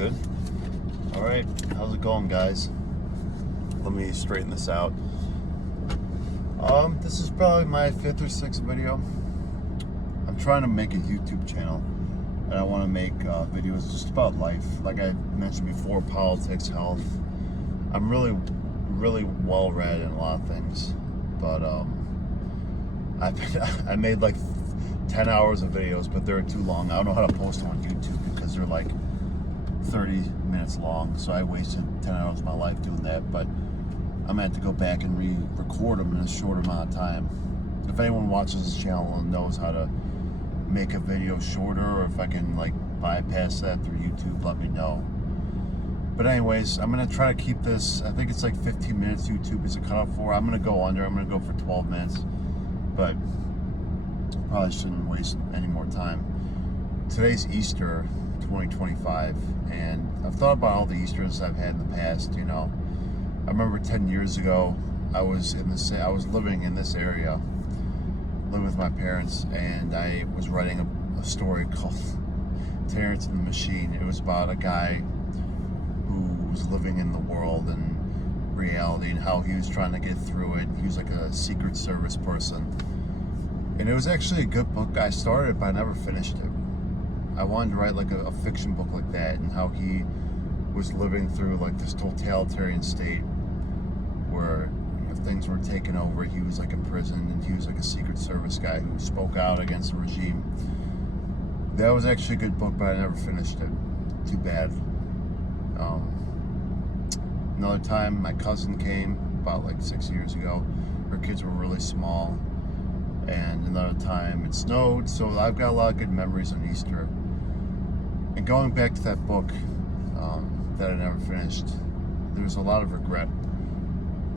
good. All right, how's it going, guys? Let me straighten this out. This is probably my 5th or 6th video. I'm trying to make a YouTube channel, and I want to make videos just about life. Like I mentioned before, politics, health. I'm really well read in a lot of things, but I made like 10 hours of videos, but they're too long. I don't know how to post them on YouTube because they're like 30 minutes long, so I wasted 10 hours of my life doing that. But I'm gonna have to go back and re-record them in a short amount of time. If anyone watches this channel and knows how to make a video shorter, or if I can like bypass that through YouTube, let me know. But anyways, I'm gonna try to keep this, I think it's like 15 minutes YouTube is a cutoff for. I'm gonna go under, I'm gonna go for 12 minutes, but probably shouldn't waste any more time. Today's Easter 2025, and I've thought about all the Easters I've had in the past. You know, I remember 10 years ago, I was living in this area, living with my parents, and I was writing a story called Terrence and the Machine. It was about a guy who was living in the world and reality and how he was trying to get through it. He was like a Secret Service person. And it was actually a good book. I started it, but I never finished it. I wanted to write like a fiction book like that, and how he was living through like this totalitarian state where, you know, things were taken over. He was like in prison, and he was like a Secret Service guy who spoke out against the regime. That was actually a good book, but I never finished it. Too bad. Another time, my cousin came about like 6 years ago. Her kids were really small. And another time it snowed, so I've got a lot of good memories on Easter. And going back to that book that I never finished, there's a lot of regret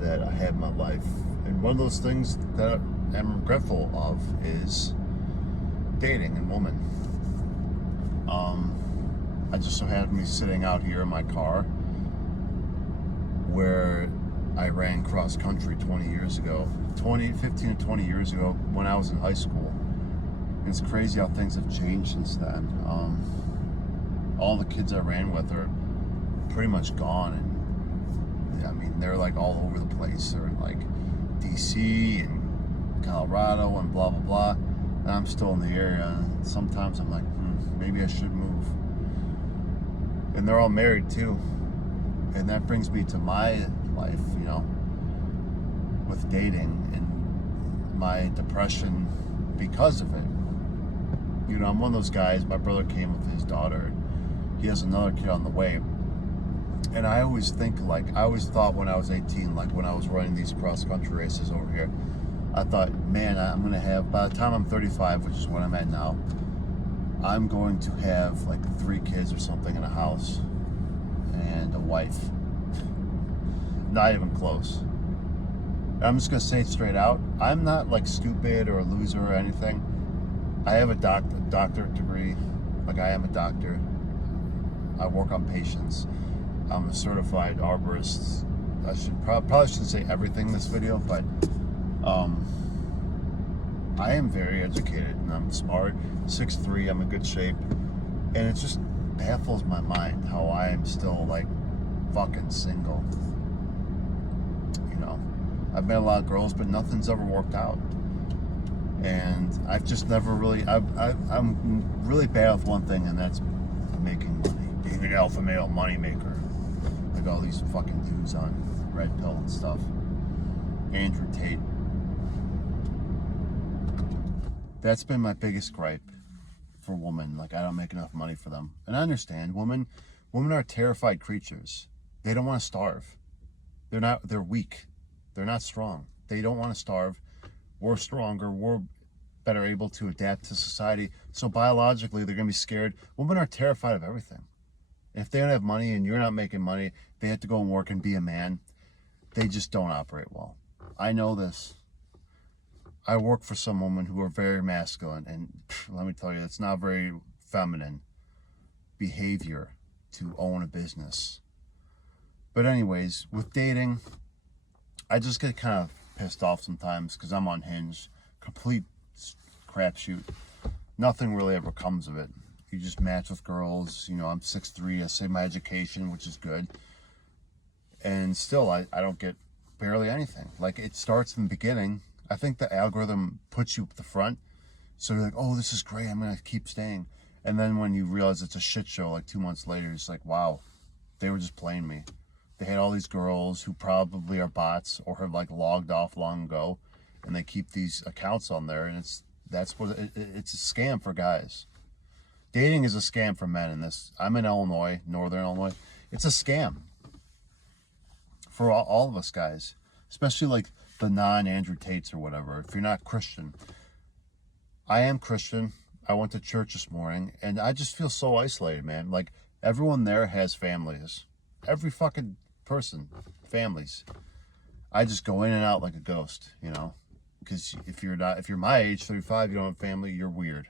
that I had in my life. And one of those things that I'm regretful of is dating and women. I just so happened to be sitting out here in my car where I ran cross country 20 years ago. 15 to 20 years ago when I was in high school. It's crazy how things have changed since then. All the kids I ran with are pretty much gone, and I mean, they're like all over the place. They're in like DC and Colorado and blah blah blah, and I'm still in the area. And sometimes I'm like, maybe I should move. And they're all married too, and that brings me to my life, you know, with dating and my depression because of it. You know, I'm one of those guys. My brother came with his daughter. He has another kid on the way. And I always thought when I was 18, like when I was running these cross-country races over here, I thought, man, I'm going to have, by the time I'm 35, which is what I'm at now, I'm going to have like 3 kids or something in a house and a wife. Not even close. I'm just gonna say it straight out. I'm not like stupid or a loser or anything. I have a doctorate degree. Like, I am a doctor. I work on patients. I'm a certified arborist. I should probably shouldn't say everything in this video, but I am very educated and I'm smart. 6'3", I'm in good shape, and it just baffles my mind how I am still like fucking single. You know, I've met a lot of girls, but nothing's ever worked out. And I've just never really, I'm really bad with one thing, and that's making money. Being an alpha male money maker. Like all these fucking dudes on Red Pill and stuff. Andrew Tate. That's been my biggest gripe for women. Like, I don't make enough money for them. And I understand, women are terrified creatures. They don't want to starve. They're weak. They're not strong. They don't want to starve. We're stronger. We're better able to adapt to society. So biologically, they're going to be scared. Women are terrified of everything. If they don't have money and you're not making money, they have to go and work and be a man. They just don't operate well. I know this. I work for some women who are very masculine, and let me tell you, it's not very feminine behavior to own a business. But anyways, with dating, I just get kind of pissed off sometimes because I'm on Hinge. Complete crapshoot. Nothing really ever comes of it. You just match with girls. You know, I'm 6'3", I save my education, which is good. And still, I don't get barely anything. Like, it starts in the beginning. I think the algorithm puts you at the front. So you're like, oh, this is great, I'm going to keep staying. And then when you realize it's a shit show, like 2 months later, it's like, wow, they were just playing me. They had all these girls who probably are bots or have like logged off long ago, and they keep these accounts on there, and it's a scam for guys. Dating is a scam for men in this. I'm in Illinois, Northern Illinois. It's a scam for all of us guys, especially like the non-Andrew Tates or whatever. If you're not Christian, I am Christian. I went to church this morning, and I just feel so isolated, man. Like, everyone there has families. Every fucking person, families. I just go in and out like a ghost, you know? Because if you're my age, 35, you don't have family, you're weird.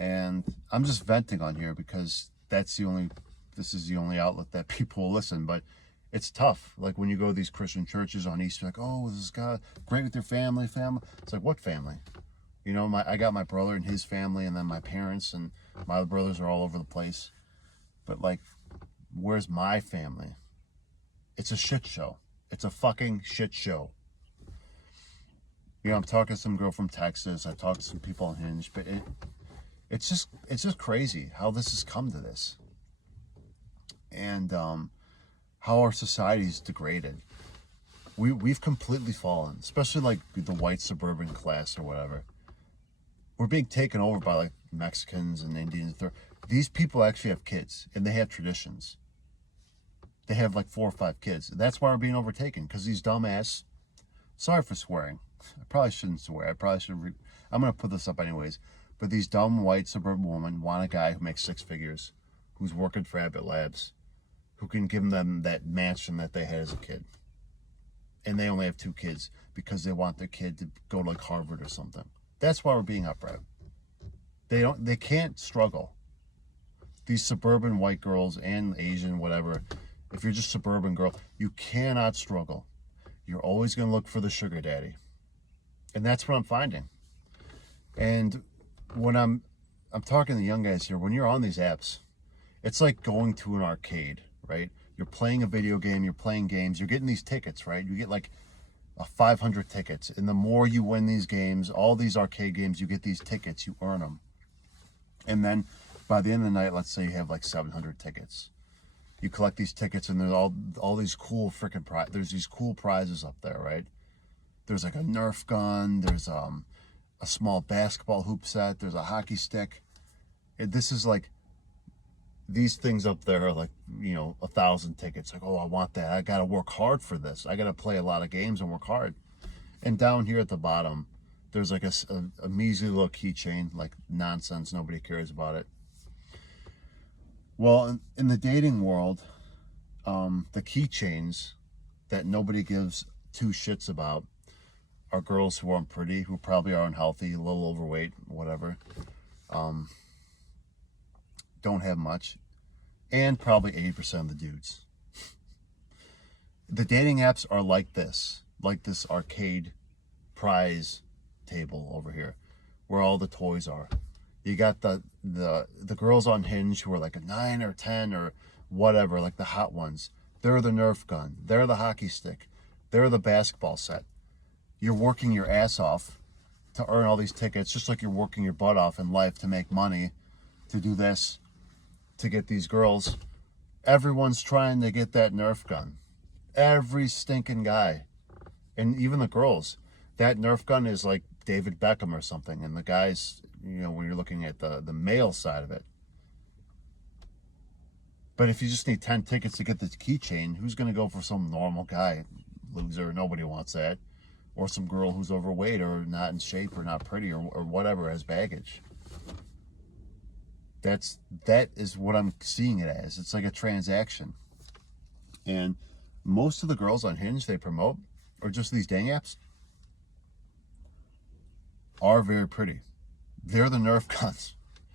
And I'm just venting on here because this is the only outlet that people will listen. But it's tough. Like, when you go to these Christian churches on Easter, like, oh, this is God great with your family. It's like, what family? You know, I got my brother and his family, and then my parents, and my other brothers are all over the place. But, like, where's my family? It's a shit show. It's a fucking shit show. You know, I'm talking to some girl from Texas. I talked to some people on Hinge, but it's just crazy how this has come to this, and how our society's degraded. We've completely fallen, especially like the white suburban class or whatever. We're being taken over by like Mexicans and Indians. These people actually have kids, and they have traditions. They have like 4 or 5 kids. That's why we're being overtaken, because these dumbass. Sorry for swearing. I probably shouldn't swear. I'm gonna put this up anyways. But these dumb white suburban women want a guy who makes 6 figures, who's working for Abbott Labs, who can give them that mansion that they had as a kid. And they only have 2 kids because they want their kid to go to like Harvard or something. That's why we're being upbred. They can't struggle. These suburban white girls and Asian, whatever, if you're just suburban girl, you cannot struggle. You're always going to look for the sugar daddy. And that's what I'm finding. And when I'm talking to the young guys here, when you're on these apps, it's like going to an arcade, right? You're playing a video game, you're playing games, you're getting these tickets, right? You get like 500 tickets, and the more you win these games, all these arcade games, you get these tickets, you earn them. And then by the end of the night, let's say you have like 700 tickets. You collect these tickets, and there's all these cool freaking there's these cool prizes up there, right? There's like a Nerf gun, there's a small basketball hoop set, there's a hockey stick. This is like, these things up there are like, you know, 1,000 tickets. Like, oh, I want that. I got to work hard for this. I got to play a lot of games and work hard. And down here at the bottom, there's like a measly little keychain, like nonsense. Nobody cares about it. Well, in the dating world, the keychains that nobody gives 2 shits about are girls who aren't pretty, who probably are unhealthy, a little overweight, whatever. Don't have much, and probably 80% of the dudes. The dating apps are like this arcade prize table over here, where all the toys are. You got the girls on Hinge who are like a 9 or 10 or whatever, like the hot ones. They're the Nerf gun. They're the hockey stick. They're the basketball set. You're working your ass off to earn all these tickets, just like you're working your butt off in life to make money, to do this, to get these girls. Everyone's trying to get that Nerf gun. Every stinking guy. And even the girls. That Nerf gun is like David Beckham or something. And the guys, you know, when you're looking at the male side of it. But if you just need 10 tickets to get this keychain, who's going to go for some normal guy? Loser. Nobody wants that. Or some girl who's overweight or not in shape or not pretty or whatever, has baggage. That is what I'm seeing it as. It's like a transaction. And most of the girls on Hinge they promote, or just these dang apps, are very pretty. They're the Nerf guns.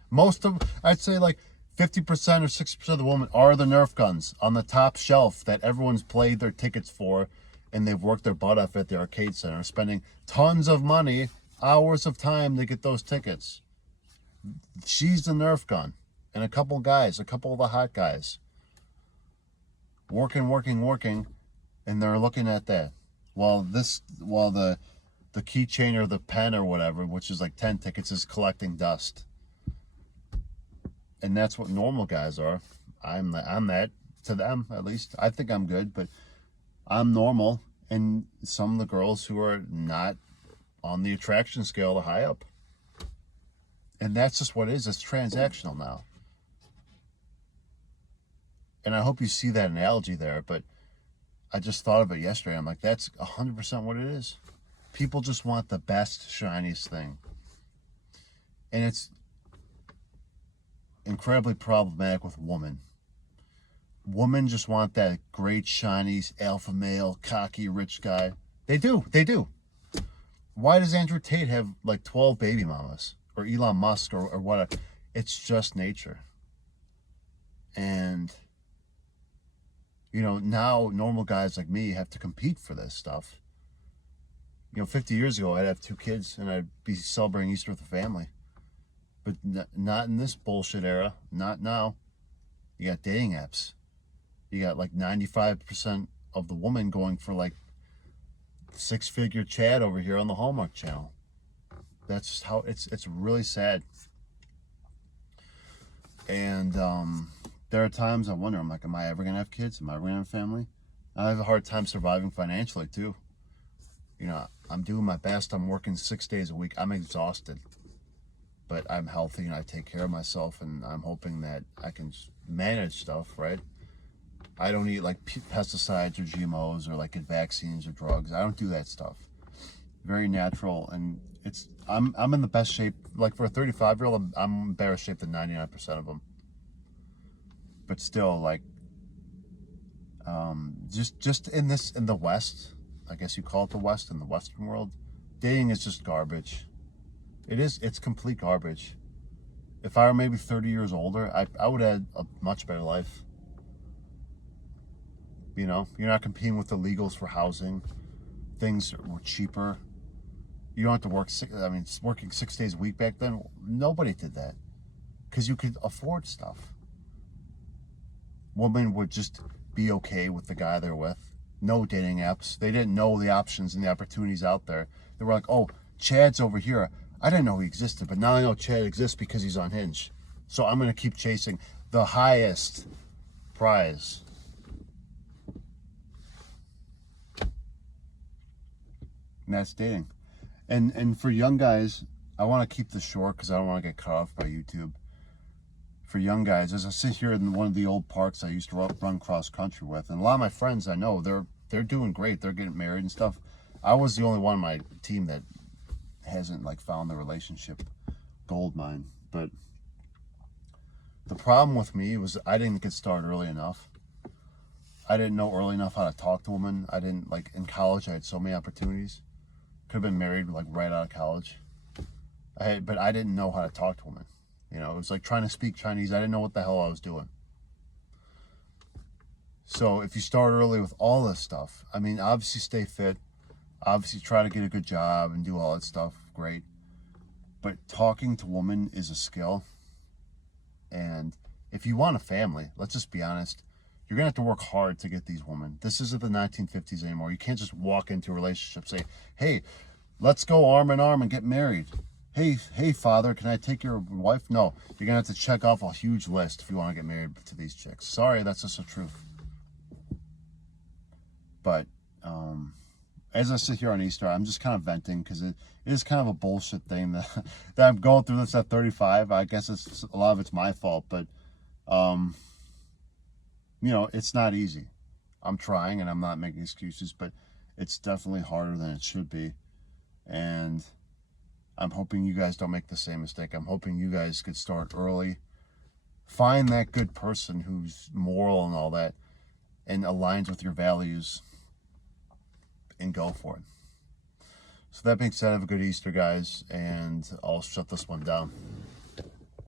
Most of, I'd say like 50% or 60% of the women are the Nerf guns on the top shelf that everyone's played their tickets for, and they've worked their butt off at the arcade center, spending tons of money, hours of time to get those tickets. She's the Nerf gun. And a couple of the hot guys. Working, and they're looking at that. While the keychain or the pen or whatever, which is like 10 tickets, is collecting dust. And that's what normal guys are. I'm that, to them at least. I think I'm good, but I'm normal. And some of the girls who are not on the attraction scale are high up. And that's just what it is. It's transactional now. And I hope you see that analogy there, but I just thought of it yesterday. I'm like, that's 100% what it is. People just want the best, shiniest thing. And it's incredibly problematic with women. Women just want that great, shiny, alpha male, cocky, rich guy. They do. Why does Andrew Tate have like 12 baby mamas? Or Elon Musk or whatever? It's just nature. And, now normal guys like me have to compete for this stuff. 50 years ago, I'd have 2 kids and I'd be celebrating Easter with the family. But not in this bullshit era. Not now. You got dating apps. You got like 95% of the women going for like 6-figure Chad over here on the Hallmark Channel. That's just how it's really sad. And there are times I wonder, I'm like, am I ever going to have kids? Am I ever going to have a family? I have a hard time surviving financially too. I'm doing my best. I'm working 6 days a week. I'm exhausted. But I'm healthy and I take care of myself, and I'm hoping that I can manage stuff, right? I don't eat like pesticides or GMOs or like get vaccines or drugs. I don't do that stuff. Very natural, and I'm in the best shape. Like for a 35-year-old, I'm in better shape than 99% of them. But still, like, just in the West, I guess you call it the West, in the Western world, dating is just garbage. It's complete garbage. If I were maybe 30 years older, I would have a much better life. You're not competing with illegals for housing. Things were cheaper. You don't have to work working 6 days a week back then, nobody did that. Because you could afford stuff. Women would just be okay with the guy they're with. No dating apps. They didn't know the options and the opportunities out there. They were like, oh, Chad's over here. I didn't know he existed, but now I know Chad exists because he's on Hinge. So I'm going to keep chasing the highest prize. And that's dating. And for young guys, I want to keep this short because I don't want to get cut off by YouTube. For young guys, as I sit here in one of the old parks I used to run cross country with, and a lot of my friends I know, they're doing great. They're getting married and stuff. I was the only one on my team that hasn't like found the relationship gold mine. But the problem with me was I didn't get started early enough. I didn't know early enough how to talk to women. I didn't, like, in college I had so many opportunities. Could have been married like right out of college. But I didn't know how to talk to women. It was like trying to speak Chinese. I didn't know what the hell I was doing. So if you start early with all this stuff, obviously stay fit, obviously try to get a good job and do all that stuff, great. But talking to women is a skill. And if you want a family, let's just be honest, you're going to have to work hard to get these women. This isn't the 1950s anymore. You can't just walk into a relationship, say, hey, let's go arm in arm and get married. Hey, father, can I take your wife? No, you're going to have to check off a huge list if you want to get married to these chicks. Sorry, that's just the truth. But as I sit here on Easter, I'm just kind of venting because it is kind of a bullshit thing that I'm going through this at 35. I guess a lot of it's my fault, but it's not easy. I'm trying and I'm not making excuses, but it's definitely harder than it should be. And I'm hoping you guys don't make the same mistake. I'm hoping you guys could start early. Find that good person who's moral and all that and aligns with your values and go for it. So that being said, have a good Easter, guys, and I'll shut this one down.